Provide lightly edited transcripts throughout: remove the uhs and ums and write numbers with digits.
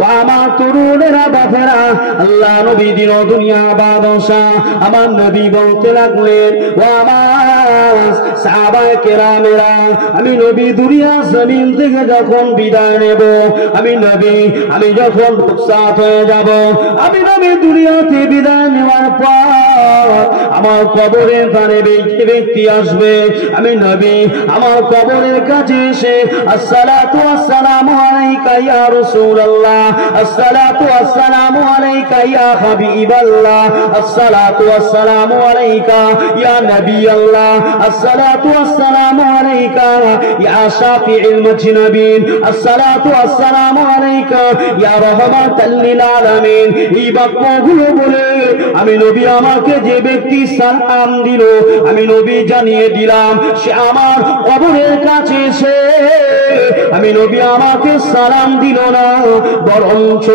ও আমার তরুণেরা বাপেরা, আল্লাহ নবী দিন দুনিয়া বাদশাহ আমার নবী বলতে লাগলেন, ও আমার সাহাবায়ে কেরামেরা, আমি নবী দুনিয়া জমিন থেকে যখন বিদায় নেব, আমি নবী আমি যখন রুখসাত হয়ে যাব, আমি নবী দুনিয়াতে বিদায় নেওয়ার পর আমার কবরের ধারে ব্যক্তি আসবে, আমি নবী আমার কবরের কাছে এসে আসসালাতু আসসালামু আলাইকা ইয়া রাসূলুল্লাহ, আসসালাতু আসসালামু আলাইকা ইয়া হাবিবাল্লাহ, আসসালাতু আসসালামু আলাইকা ইয়া নবিয়াল্লাহ, আসসালাতু আসসালামু আলাইকা ইয়া শাফিউল মুজনাবিন, আসসালাতু আসসালামু আলাইকা ইয়া রাহমাতাল লিল আলামিন। এই বাক্যগুলো বলে আমি নবী আমাকে যে ব্যক্তি সালাম দিল, আমি নবী জানিয়ে দিলাম সে আমার কবরের কাছে এসে আমি নবী আমাকে সালাম দিল না, বরঞ্চ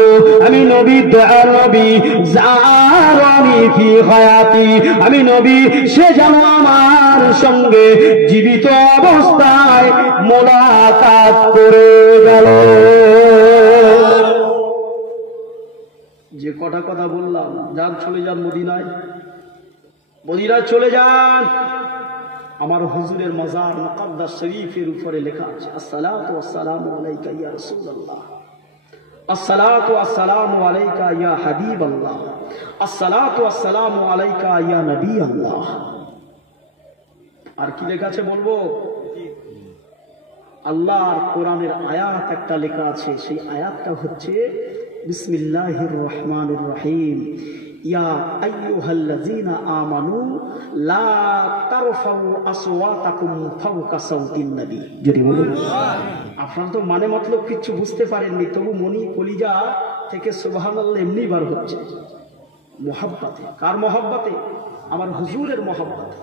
আমি নবী দয়ার নবী জারানি ফি হায়াতি, আমি নবী সে যেন আমার সঙ্গে জীবিত অবস্থায় মোলাকাত করে গেল। যে কটা কথা বললাম, যান চলে যান মদিনায়, মদিনায় চলে যান। আমার হুজুরের মাজার মুকদ্দাস শরীফের উপরে লেখা আছে আসসালাতু ওয়াসসালামু আলাইকা ইয়া রাসূলুল্লাহ, আসসালাতু ওয়াসসালামু আলাইকা ইয়া হাবিবাল্লাহ, আসসালাতু ওয়াসসালামু আলাইকা ইয়া নবিয়াল্লাহ। আর কি লেখা আছে বলবো? আল্লাহর কোরআনের আয়াত একটা লেখা আছে, সেই আয়াতটা হচ্ছে বিসমিল্লাহির রহমানির রহিম, ইয়া আইয়ুহাল্লাযীনা আমানু লা তারফাউ আসওয়াতাকুম ফাওকা সাউতিন নবী। যদি বলুন, আপনারা তো মানে মতলব কিছু বুঝতে পারেননি, তবু মনি কলিজা থেকে সুবহানাল্লাহ এমনি বার হচ্ছে। মোহাব্বতে, কার মোহাব্বতে? আমার হুজুরের মোহাব্বতে।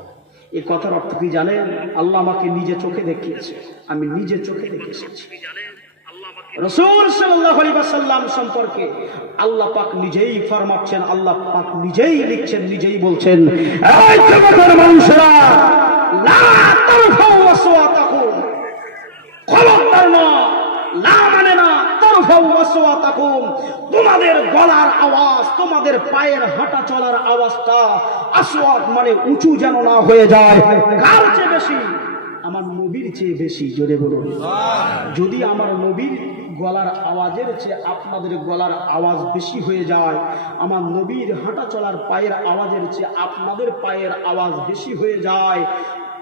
এই কথার অর্থ কি জানেন? আল্লাহ আমাকে নিজে চোখে দেখিয়েছে, আমি নিজে চোখে দেখেছি। রাসূল সাল্লাল্লাহু আলাইহি ওয়াসাল্লাম সম্পর্কে আল্লাহ পাক নিজেই ফরমাচ্ছেন, আল্লাহ পাক নিজেই লিখছেন, নিজেই বলছেন, এই জগতের মানুষেরা লা তারফাউ আসওয়াতাকুম, খবরদার না, লা মানে না, তারফাউ আসওয়াতাকুম, তোমাদের গলার আওয়াজ, তোমাদের পায়ের হাঁটা চলার আওয়াজটা, আসওয়াত মানে উঁচু যেন না হয়ে যায়। কার চেয়ে বেশি? আমার নবীর চেয়ে বেশি। জোরে বলুন। যদি আমার নবীর গলার আওয়াজের চেয়ে আপনাদের গলার আওয়াজ বেশি হয়ে যায়, আমার নবীর হাঁটা চলার পায়ের আওয়াজের চেয়ে আপনাদের পায়ের আওয়াজ বেশি হয়ে যায়,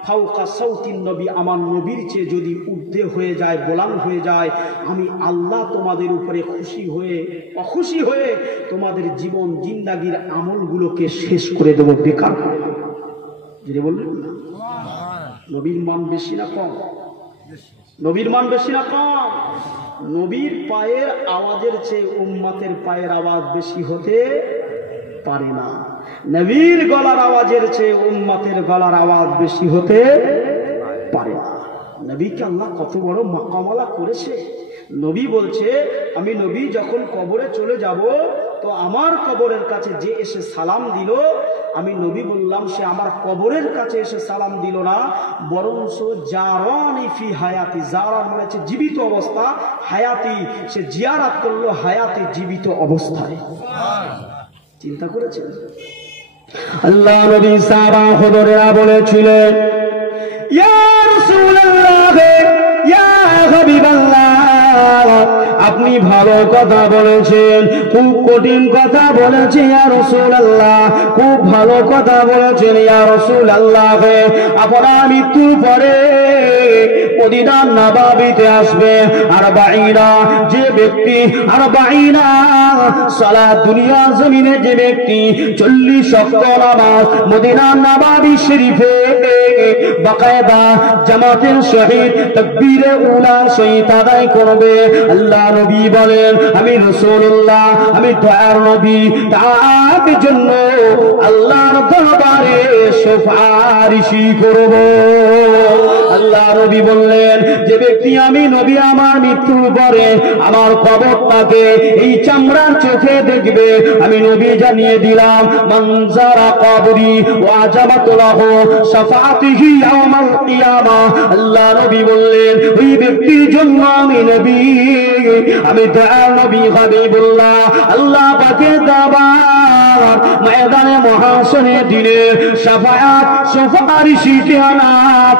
ফাওকা সাউতিন নবী, আমার নবীর চেয়ে যদি ঊর্ধ্বে হয়ে যায়, বুলন্দ হয়ে যায়, আমি আল্লাহ তোমাদের উপরে খুশি হয়ে অখুশি হয়ে তোমাদের জীবন জিন্দাগির আমলগুলোকে শেষ করে দেব, বেকার করে দেব। যদি বললেন না, নবীর মান বেশি না কম? নবীর মান বেশি না কম? নবীর পায়ের আওয়াজের চেয়ে উম্মতের পায়ের আওয়াজ বেশি হতে পারে না। নবীর গলার আওয়াজের চেয়ে উম্মতের গলার আওয়াজ বেশি হতে পারে না। নবীকে আল্লাহ কত বড় মাকামালা করেছে। নবী বলছে, আমি নবী যখন কবরে চলে যাব, তো আমার কবরের কাছে যে এসে সালাম দিল, আমি নবী বললাম সে আমার কবরের কাছে এসে সালাম দিল না, বরঞ্চ জারানি ফি হায়াতি, জারান মানে হচ্ছে জীবিত অবস্থা, হায়াতি সে জিয়ারাত করলো হায়াতি জীবিত অবস্থায়। চিন্তা করেছেন? আল্লাহ নবী সাহাবা হুজুরেরা বলেছিলেন, ইয়া রাসূলুল্লাহ, ইয়া হাবিবাল্লাহ, আপনি ভালো কথা বলেছেন, খুব কঠিন কথা বলেছেন ইয়া রাসূলুল্লাহ, খুব ভালো কথা বলেছেন ইয়া রাসূলুল্লাহ। আপনার মৃত্যুর পরে মদিনা নববীতে আসবে আরবাঈনা, যে ব্যক্তি আরবাঈনা সালাত, দুনিয়া জমিনে যে ব্যক্তি 40 ওয়াক্ত নামাজ মদিনা নববী শরীফে বাকায়দা জামাতের সহিত তাকবীরে উলা সহিত আদায় করবে, আল্লাহ নবী বলেন, আমি রাসূলুল্লাহ, আমি দয়ার নবী, তার জন্য আল্লাহর দরবারে সুপারিশি করব। আল্লাহ নবী বললেন, যে ব্যক্তি আমি নবী আমার মৃত্যুর পরে আমার কবরটাকে এই চামড়ার চোখে দেখবে, আমি নবী জানিয়ে দিলাম, মান যারা কবরি ওয়াজাবাত লাহু শাফাআতিহি ইয়াউমাল কিয়ামা। আল্লাহ নবী বললেন, ওই ব্যক্তির জন্য আমি নবী আমি দয়াল নবী হাবিবুল্লাহ আল্লাহ পাকের দরবার ময়দানে মহাশরে দিনে শাফায়াত সুপারিশি না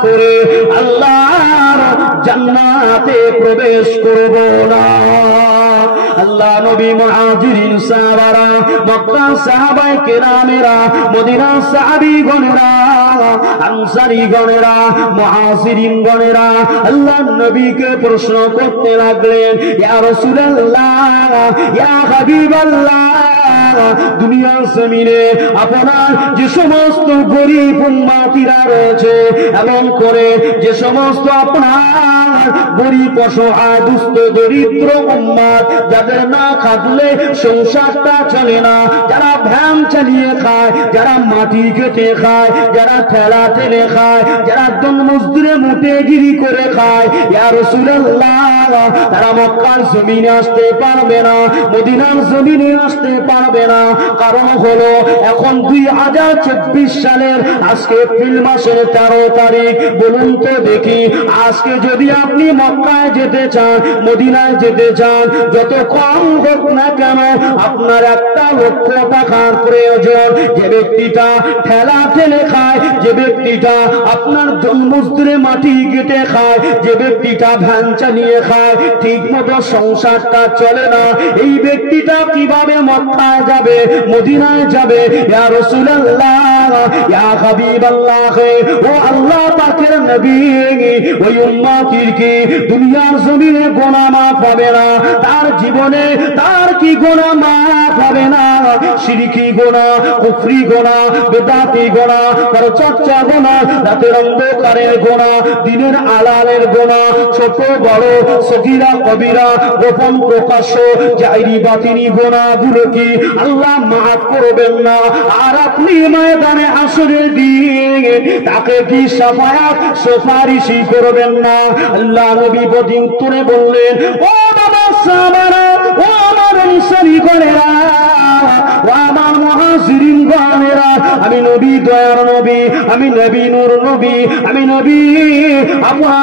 করে আল্লাহর জান্নাতে প্রবেশ করব না। আল্লাহ নবী মুহাজিরিন সাহাবারা, মক্কা সাহাবায়ে কেরামেরা, মদিনা সাহাবী গণেরা, আনসারী গণেরা, মুহাজিরিন গণেরা আল্লাহ নবীকে প্রশ্ন করতে লাগলেন, ইয়া রাসূলুল্লাহ, ইয়া হাবিবাল্লাহ, দুনিয়ার জমিনে আপনার যে সমস্ত গরীব উম্মতিরা রয়েছে, এবং করে যে সমস্ত আপনার গরীব অসহায় দুস্থ দরিদ্র উম্মত, যাদের না খাটলে সংসারটা চলে না, যারা ভ্যান চালিয়ে খায়, যারা মাটি কেটে খায়, যারা ঠেলা ঠেলে খায়, যারা দিন মজদুরে মুটেগিরি করে খায়, ইয়া রাসূলুল্লাহ, তারা মক্কার জমিনে আসতে পারবে না, মদিনার জমিনে আসতে পারবে না। কারণ হলো এখন 2024 সালের আজকে এপ্রিল মাসের 13 তারিখ। বলুন তো দেখি, আজকে যদি আপনি মক্কায় যেতে চান, মদিনায় যেতে চান, যত কম হোক না কেন আপনার 1 লক্ষ টাকার প্রয়োজন। যে ব্যক্তিটা ঠেলা ঠেলে খায়, যে ব্যক্তিটা আপনার জন্মস্থানে মাটি কেটে খায়, যে ব্যক্তিটা ভ্যান চালিয়ে খায়, ঠিক মতো সংসারটা চলে না, এই ব্যক্তিটা কিভাবে মক্কায় যাবে, মদিনায় যাবে? ইয়া রাসূলুল্লাহ, ইয়া হাবিবাল্লাহ, ও আল্লাহ পাকের নবী, ওই উম্মতির কি দুনিয়ার জমিনে গুনাহ মাফ হবে না? তার জীবনে তার কি গুনাহ মাফ হবে না? শিরকি গুনাহ, কুফরি গুনাহ, বিদআতি গুনাহ, পরচর্চা গুনাহ, রাতের অন্ধকারের গুনাহ, দিনের আড়ালের গুনাহ, ছোট বড়, সগীরা কবিরা, গোপন প্রকাশ্য, জাহিরি বাতিনি গুনাহগুলো কি আল্লাহ মাফ করবেন না? আর আপনি ময়দানে হাসরের দিন তাকে কি শাফায়াত সুপারিশি করবেন না? আল্লাহ নবী উত্তরে বললেন, ও বাবা সাহাবারা, ও আমার অনুসারী গণেরা, ও আমার মুহাজিরিন গণেরা, আমি নবী দয়ার নবী, আমি নবী নূর নবী, আমি নবী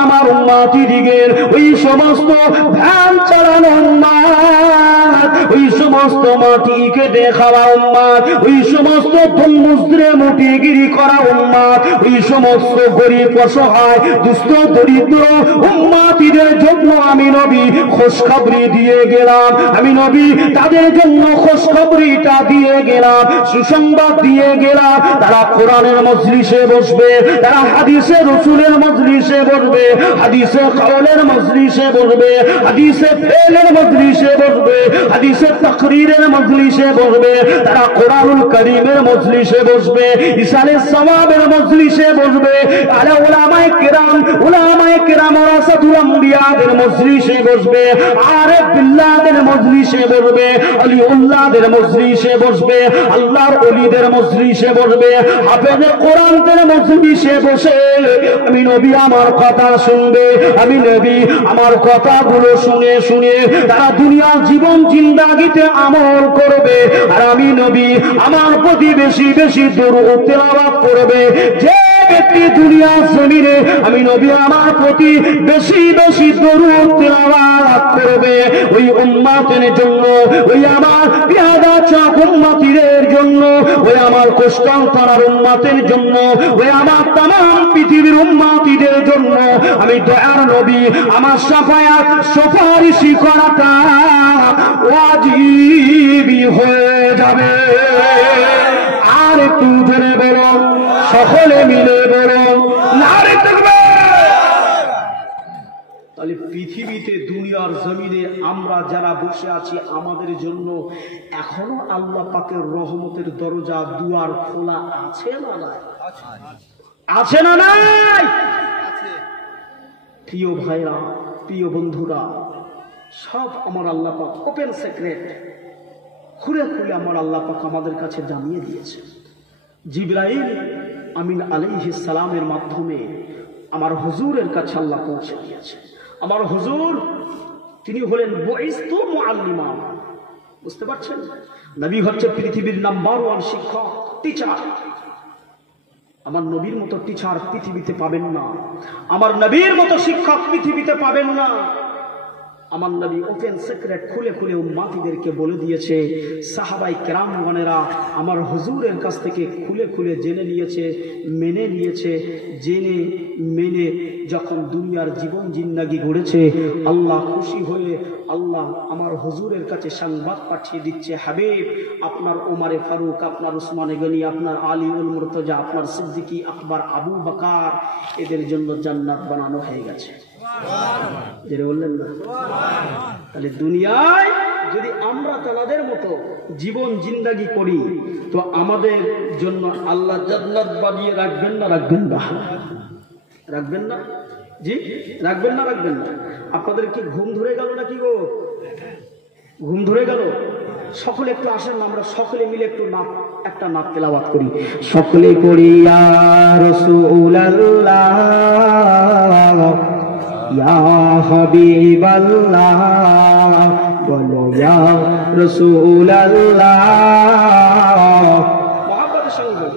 আমার উম্মতি দিগের ওই সমস্ত ভ্যান চালানো উম্মত, ওই সমস্ত মাটি কেটে খাওয়া উম্মত, ওই সমস্ত ধনমুদ্রে মুটিগিরি করা উম্মত, ওই সমস্ত গরিব অসহায় দুস্থ দরিদ্র উম্মতিদের জন্য আমি নবী খুশখবরি দিয়ে গেলাম। আমি নবী তাদের জন্য খুশখবরিটা দিয়ে গেলাম, সুসংবাদ দিয়ে গেলাম। তারা কোরআনের মজলিসে বসবে, তারা হাদিসে রাসূলের মজলিসে বসবে, হাদিসে কাওলের মজলিসে বসবে, হাদিসে ফেলের মজলিসে বসবে, হাদিসে তাকরীরের মজলিসে বসবে, তারা কোরআনুল কারীমের মজলিসে বসবে, ইসালে সওয়াবের মজলিসে বসবে, আলা উলামায়ে কেরাম ওয়ারাসাতুল আম্বিয়াদের মজলিসে বসবে, আরিফ বিল্লাহদের মজলিসে বসবে, আলিউল্লাহদের মজলিসে বসবে, আল্লাহর ওলিদের মজলিসে বসবে, হাফেজে কোরআনদের মজলিসে বসে আমি নবী আমার কথা শুনবে। আমি নবী আমার কথাগুলো শুনে শুনে তারা দুনিয়ার জীবন জিন্দাগিতে আমল করবে। আর আমি নবী আমার প্রতি বেশি বেশি দরুদ তেলাওয়াত করবে। যে ব্যক্তি দুনিয়ার জমিনে আমি নবী আমার প্রতি বেশি বেশি দরুদ তেলাওয়াত করবে, ওই উম্মতের জন্য, ওই আমার বিয়াদা চক উম্মতিদের জন্য, ওই আমার কোষ্টান্তরার উম্মতের জন্য, ওই আমার তামাম পৃথিবীর উম্মতিদের জন্য আমি দয়ার নবী আমার শাফায়াত সুপারিশি করাটা ওয়াজিবই হয়ে যাবে। আর একটু জোরে বলুন, সকলে মিলে বলুন, নারে তাকবীর। তাহলে পৃথিবীতে দুনিয়ার জমিনে আমরা যারা বসে আছি, আমাদের জন্য এখনো আল্লাহ পাকের রহমতের দরজা দুয়ার খোলা আছে না নাই? আছে না নাই? প্রিয় ভাইরা, প্রিয় বন্ধুরা, সব আমার আল্লাহ পাক ওপেন সিক্রেট খুলে খুলে আমার আল্লাহ পাক আমাদের কাছে জানিয়ে দিয়েছে। জিবরাইল আমিন আলাইহিস সালামের মাধ্যমে আমার হুজুরের কাছে আল্লাহ পৌঁছে দিয়েছে। আমার হুজুর তিনি হলেন বুইস্তু মুআল্লিমা। বুঝতে পারছেন? নবী হচ্ছে পৃথিবীর নাম্বার 1 শিক্ষক, টিচার। আমার নবীর মতো টিচার পৃথিবীতে পাবেন না, আমার নবীর মতো শিক্ষক পৃথিবীতে পাবেন না। আমার নবী ওপেন সিক্রেট খুলে খুলে উম্মতিদেরকে বলে দিয়েছে। সাহাবাই কেরামগণেরা আমার হুজুরের কাছ থেকে খুলে খুলে জেনে নিয়েছে, মেনে নিয়েছে। জেনে মেনে যখন দুনিয়ার জীবন জিন্দাগি গড়েছে, আল্লাহ খুশি হয়ে আল্লাহ আমার হুজুরের কাছে সংবাদ পাঠিয়ে দিচ্ছে, হাবিব আপনার ওমরে ফারুক, আপনার উসমানে গনি, আপনার আলী উল মুর্তজা, আপনার সিদ্দিকী আকবর, আবু বকর, এদের জন্য জান্নাত বানানো হয়ে গেছে। যেটা বললেন না? তাহলে দুনিয়ায় যদি আমরা তাদের মতো জীবন জিন্দাগি করি তো আমাদের জন্য আল্লাহ জান্নাত বানিয়ে রাখবেন না রাখবেন না? রাখবেন না? জি রাখবেন না রাখবেন না? আপনাদের কি ঘুম ধরে গেল নাকি গো? ঘুম ধরে গেল? সকলে একটু আসেন না, আমরা সকলে মিলে একটু একটা নাত তেলাওয়াত করি। সকলে করি ইয়া রাসূলুল্লাহ ইয়া হাবিবাল্লাহ, বলো ইয়া রাসূলুল্লাহ। মহব্বতের সঙ্গে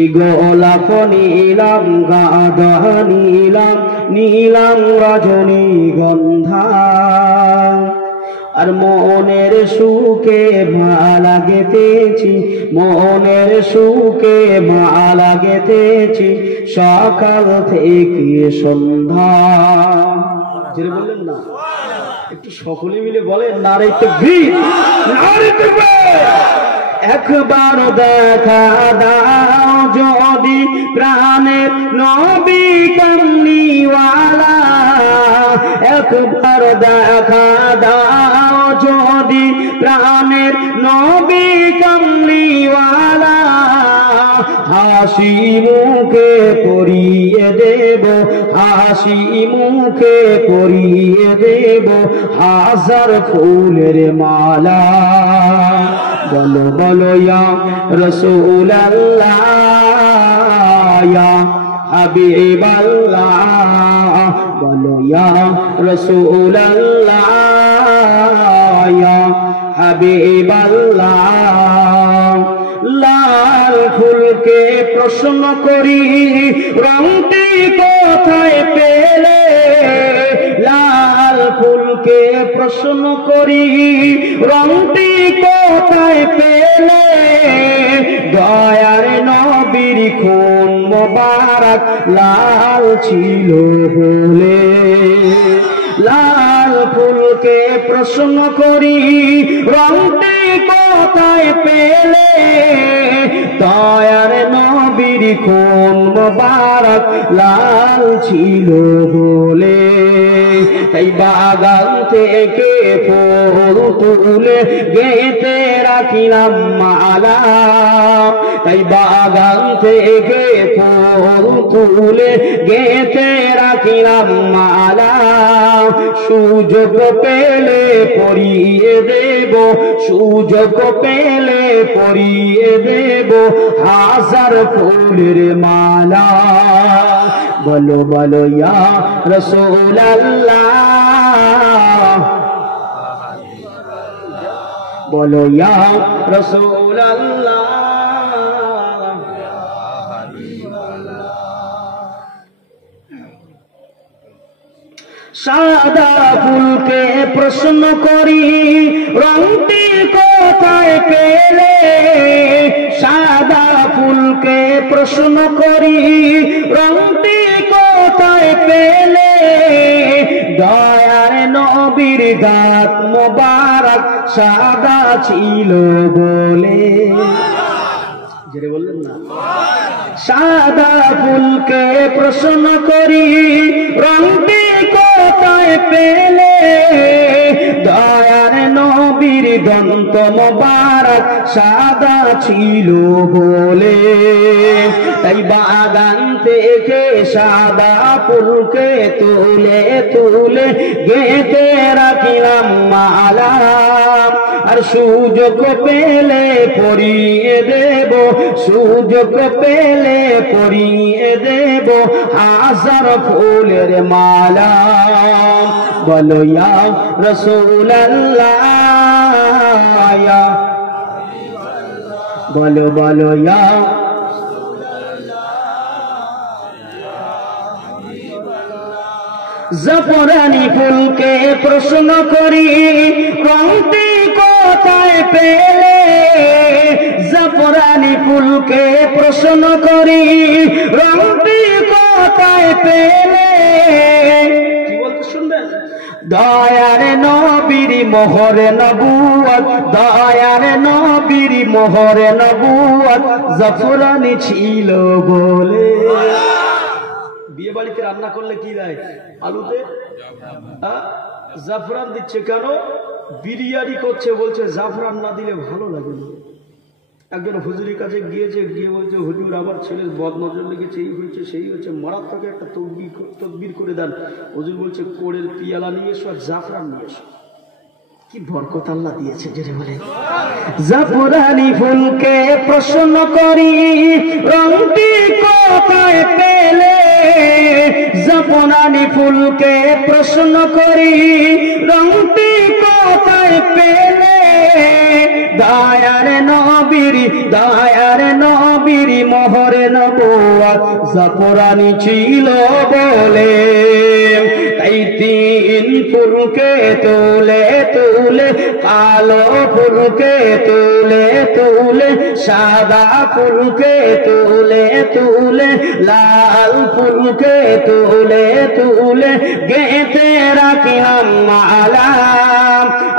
এই গোলাপ নীলাম, গাঁদা নীলাম, নীলাম রজনীগন্ধা, আর মনের সুখে মালা গেঁথেছি, মনের সুখে মালা গেঁথেছি সকাল থেকে সন্ধ্যা। যেটা বললেন না, একটু সকলে মিলে বলেন নারে তাকবীর, নারে তাকবীর। একবার দেখা দাও যদি প্রাণের নবী কামলিওয়ালা, একবার দেখা দাও যদি প্রাণের নবী কামলিওয়ালা, হাসি মুখে পরিয়ে দেব, হাসি মুখে পরিয়ে দেব হাজার ফুলের মালা। বলো বলো ইয়া রাসূলুল্লাহ ইয়া হাবিবাল্লাহ, বলো ইয়া রাসূলুল্লাহ ইয়া হাবিবাল্লাহ। লাল ফুলকে প্রশ্ন করি রংটি কোথায় পেলে, লাল ফুলকে প্রশ্ন করি রংটি কোথায় পেলে, দয়ার নবীর খুন মোবারক লাল ছিল বলে। লাল ফুলকে প্রশ্ন করি রংটি কোথায় পেলে, দয়ার নবীর খুন মোবারক লাল ছিল বলে। তাই বাগান থেকে ফুল তুলে গেঁথে রাখিলাম মালা, তাই বাগান থেকে ফুল তুলে গেঁথে রাখিলাম মালা। সুযোগ পেলে পরিয়ে দেব, সুযোগ পেলে পরিয়ে দেব হাজার ফুলের মালা। বলো বলো ইয়া রাসূলুল্লাহ, বলো ইয়া রাসূলুল্লাহ। সাদা ফুলকে প্রশ্ন করি রংটি কোথায় পেলে, সাদা ফুলকে প্রশ্ন করি রংটি কোথায় পেলে, দয়ার নবীর দাঁত মোবারক সাদা ছিল বলে। যেটা বললেন না, সাদা ফুলকে প্রশ্ন করি রংটি কোথায় পেলে, দয়ার নবীর দন্ত মোবারক সাদা ছিল বলে। তাই বাগান থেকে সাদা ফুলকে তুলে তুলে গেঁথে রাখিলাম মালা, আর সুযোগ পেলে পরিয়ে দেব, সুযোগ পেলে পরিয়ে দেব হাজার ফুলের মালা। বলো ইয়া রাসূলুল্লাহ ইয়া, বলো বলো ইয়া জাফরানি ফুলকে প্রশ্ন করি রংটি কোথায় পেলে, জাফরানি ফুলকে প্রশ্ন করি রংটি কোথায় পেলে। কি বলতে শুনবেন? দয়ার নবীর মোহরে নবুয়ত, দয়ার নবীর মোহরে নবুয়ত জাফরানি ছিল বলে। বিয়ে বাড়িতে রান্না করলে কি দেয়? আলুতে জাফরান দিচ্ছে কেন? বিরিয়ানি করছে, বলছে জাফরান না দিলে ভালো লাগে না। একজন হুজুরের কাছে গিয়েছে, গিয়ে বলছে হুজুর আমার ছেলের বদনজর লেগেছে, এই হয়েছে সেই হয়েছে, মারাত্মক একটা তদবির করে দেন। হুজুর বলছে কোড়ের পিয়ালা নিয়ে এসো আর জাফরান নিয়ে এসো। কি বরকত আল্লাহ দিয়েছে যেটা বলে। জাফরানি ফুলকে প্রশ্ন করি রংটি কোথায় পেলে, জাফরানি ফুলকে প্রশ্ন করি রংটি কোথায় পেলে। দয়ার নবীর মোহরে নবুয়ত জাফরানি ছিল বলে। তাই তিন ফুলকে তুলে তুলে, কালো ফুলকে তুলে তুলে, সাদা ফুলকে তুলে তুলে, লাল ফুলকে তুলে তুলে গেঁথে রাখলাম মালা।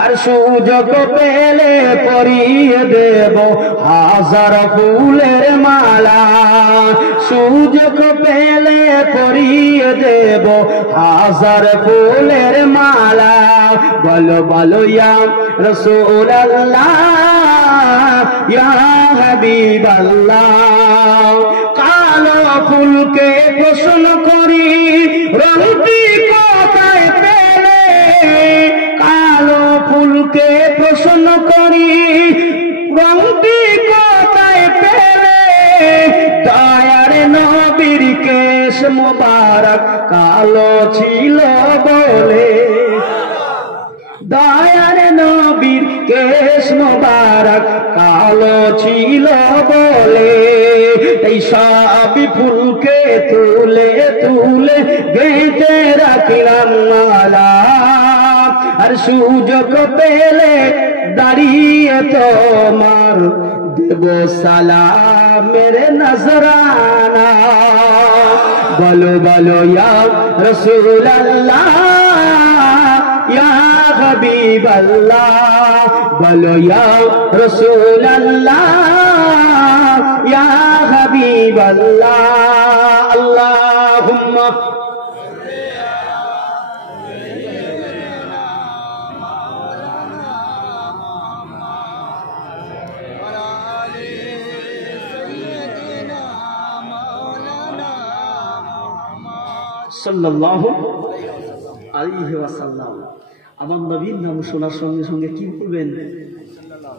আর সুযোগ পেলে পরিয়ে দেব হাজার ফুলের মালা, সুযোগ পেলে পরিয়ে দেব হাজার ফুলের মালা। বলো বলো ইয়া রাসূলুল্লাহ ইয়া হাবিবাল্লাহ। কালো ফুলকে প্রশ্ন করি রংটি কোথায় পেলে, কালো ফুলকে প্রশ্ন করি রংটি কোথায় পেলে। দয়ার নবীর কেশ মোবারক কালো ছিল বলে, দয়ার নবীর কেশ মোবারক কালো ছিল বলে। এই সব ফুলকে তুলে তুলে গেঁথে রাখলাম মালা। আর সুযোগ পেলে দাঁড়িয়ে তোমার দেব সালাম মেরে নজরানা। বলো বলো ইয়া রাসূলুল্লাহ ইয়া হাবিবাল্লাহ। বলো ইয়া রাসূলুল্লাহ ইয়া হাবিবাল্লাহ। আল্লাহুম্মা সাল্লাল্লাহু আলাইহি ওয়াসাল্লাম। আমার নবীর নাম শোনার সঙ্গে সঙ্গে কি বলবেন?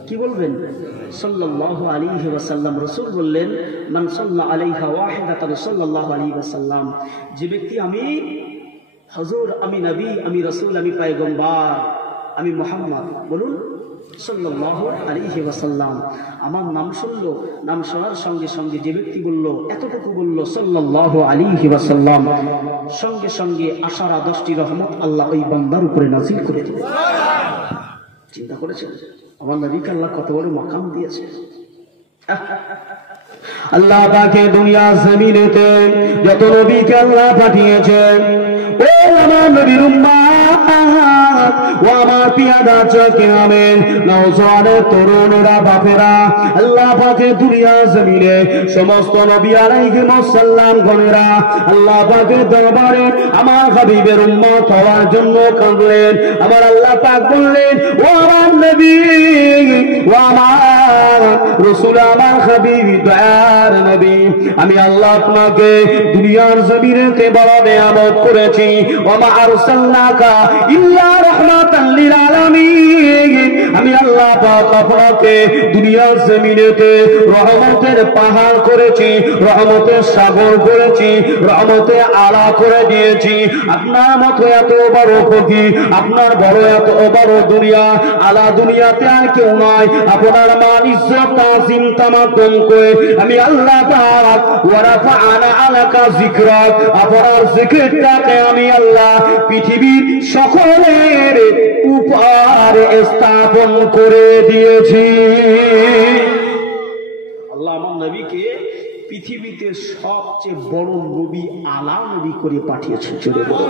কি বলবেন? সাল্লাল্লাহু আলাইহি ওয়াসাল্লাম। রাসূল বললেন মান সাল্লা আলাইহা ওয়াহিদাতান সাল্লাল্লাহু আলাইহি ওয়াসাল্লাম। যে ব্যক্তি আমি হুজুর, আমি নবী, আমি রাসূল, আমি পয়গম্বর, আমি মুহাম্মদ, বলুন সাল্লাল্লাহু আলাইহি ওয়াসাল্লাম, আমার নাম শুনলো, নাম শোনার সঙ্গে সঙ্গে যে ব্যক্তি বলল, এতটুকু বলল সাল্লাল্লাহু আলাইহি ওয়াসাল্লাম, সঙ্গে সঙ্গে আশারা 10টি রহমত আল্লাহ ওই বান্দার উপরে নাযিল করে দিবেন। চিন্তা করেছেন আমার নবীকে আল্লাহ কত বড় মাকাম দিয়েছে। আল্লাহ পাকে দুনিয়া জমিনেতে যত নবীকে আল্লাহ পাঠিয়েছেন, ও আমার নবীর উম্মাত, ও আমার পিয়াদা চোখে আমেন নওজওয়ানের তরুণেরা বাপেরা, আল্লাহ পাকে দুনিয়া জমিনে সমস্ত নবী আলাইহিস সালাম গণেরা আল্লাহ পাকের দরবারে আমার হাবিবের উম্মত হওয়ার জন্য কাঁদলেন। আমার আল্লাহ পাক বললেন, ও আমার নবী, ও আমার রাসূল, আমার হাবিব, দয়ার নবী, আমি আল্লাহ আপনাকে দুনিয়ার জমিনেতে বড় নিয়ামত করেছি। ওয়া মা আরসালনাকা ইল্লা রাহমাতাল লিল আলামিন। আমি আল্লাহ পাক পাক আপনাকে দুনিয়ার জমিনেতে রহমতের পাহাড় করেছি, রহমতের সাগর করেছি, রহমতে আলা করে দিয়েছি। আপনার মতো এত বড় ফকির, আপনার বড় এত বড় দুনিয়া, আলা দুনিয়াতে আর কেউ নাই। আপনার মান ইজ্জত তাজিম তামাদ্দুন করে আমি আল্লাহ পাক ওয়া রাফা'না আলাকা যিকরাক, আপনার জিকিরটাকে আমি আল্লাহ পৃথিবীর সকলের উপরে স্থাপন করে দিয়েছি। আল্লাহ আমার নবীকে পৃথিবীতে সবচেয়ে বড় নবী, আলা নবী করে পাঠিয়েছেন। চলে বলো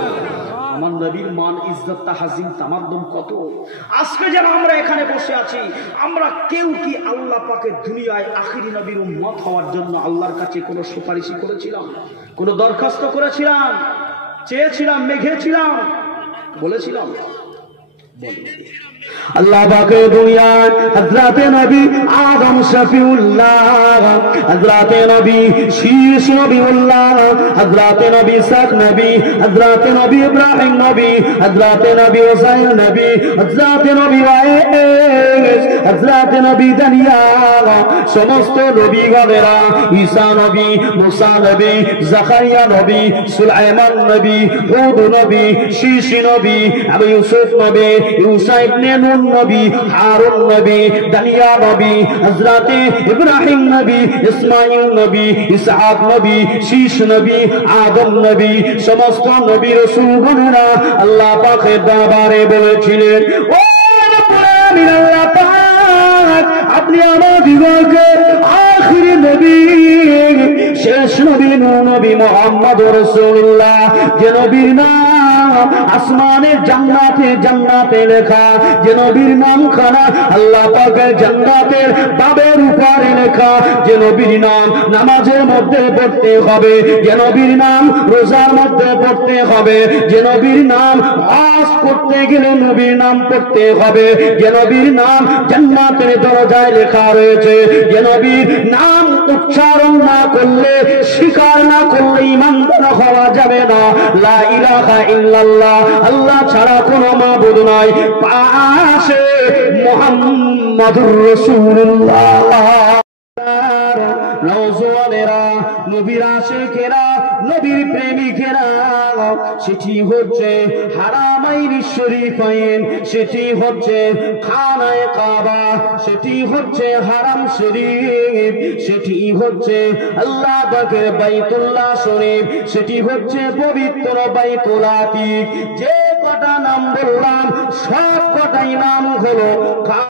আমার নবীর মান ইজ্জত তাহাজিম তামাদ্দুম কত। আজকে যেন আমরা এখানে বসে আছি, আমরা কেউ কি আল্লাহ পাকের দুনিয়ায় আখিরি নবীর উম্মত হওয়ার জন্য আল্লাহর কাছে কোনো সুপারিশই করেছিলাম, কোনো দরখাস্ত করেছিলাম, চেয়েছিলাম, মেঘেছিলাম, বলেছিলাম? আল্লাহ পাকের দুনিয়ায় হযরতে নবী আদম শফিউল্লাহ, হযরতে নবী শীষ নবীউল্লাহ, হযরতে নবী ইসহাক নবী, হযরতে নবী ইব্রাহিম নবী, হযরতে নবী হুসাইন নবী, হযরতে নবী ওয়াইস, হযরতে নবী দানিয়াল, সমস্ত নবীগণেরা, ঈসা নবী, মুসা নবী, জাকারিয়া নবী, সুলাইমান নবী, হুদ নবী, শীষ নবী, আবু ইউসুফ নবী, ইউসা ইবনে নুন নবী, হারুন নবী, দানিয়া নবী, হযরতে ইব্রাহিম নবী, ইসমাঈল নবী, ইসহাক নবী, শীষ নবী, আদম নবী, সমস্ত নবী রাসূলগণেরা আল্লাহ পাকের দরবারে বলেছিলেন, ও আল্লাহ পাক, আপনি আমাদিগকে আখিরি নবী, শেষ নবী নবী মুহাম্মদুর রাসূলুল্লাহ, যে নবীর নাম আসমানের জান্নাতে জান্নাতে লেখা, যে নবীর নাম খানা আল্লাহ পাকের জান্নাতের বাবের উপরে লেখা, যে নবীর নাম নামাজের মধ্যে পড়তে হবে, যে নবীর নাম রোজার মধ্যে পড়তে হবে, যে নবীর নাম হজ করতে গেলে নবীর নাম পড়তে হবে, যে নবীর নাম জান্নাতের দরজায় লেখা রয়েছে, যে নবীর নাম উচ্চারণ না করলে, স্বীকার না করলে ঈমানদার হওয়া যাবে না। লা ইলাহা ইল্লাল্লাহ, আল্লাহ ছাড়া কোনো মাবুদ নাই, পাশে মুহাম্মাদুর রাসূলুল্লাহ। নওজওয়ানেরা, নবীর আশিকেরা, নবীর প্রেমিকেরা, সেটি হচ্ছে হারামাইন শরীফাইন, সেটি হচ্ছে খানায়ে কাবা, সেটি হচ্ছে হারাম শরীফ, সেটি হচ্ছে আল্লাহ পাকের বাইতুল্লাহ শরীফ, সেটি হচ্ছে পবিত্র বাইতুল আতিক। যে কটা নাম বললাম সব কটাই নাম হলো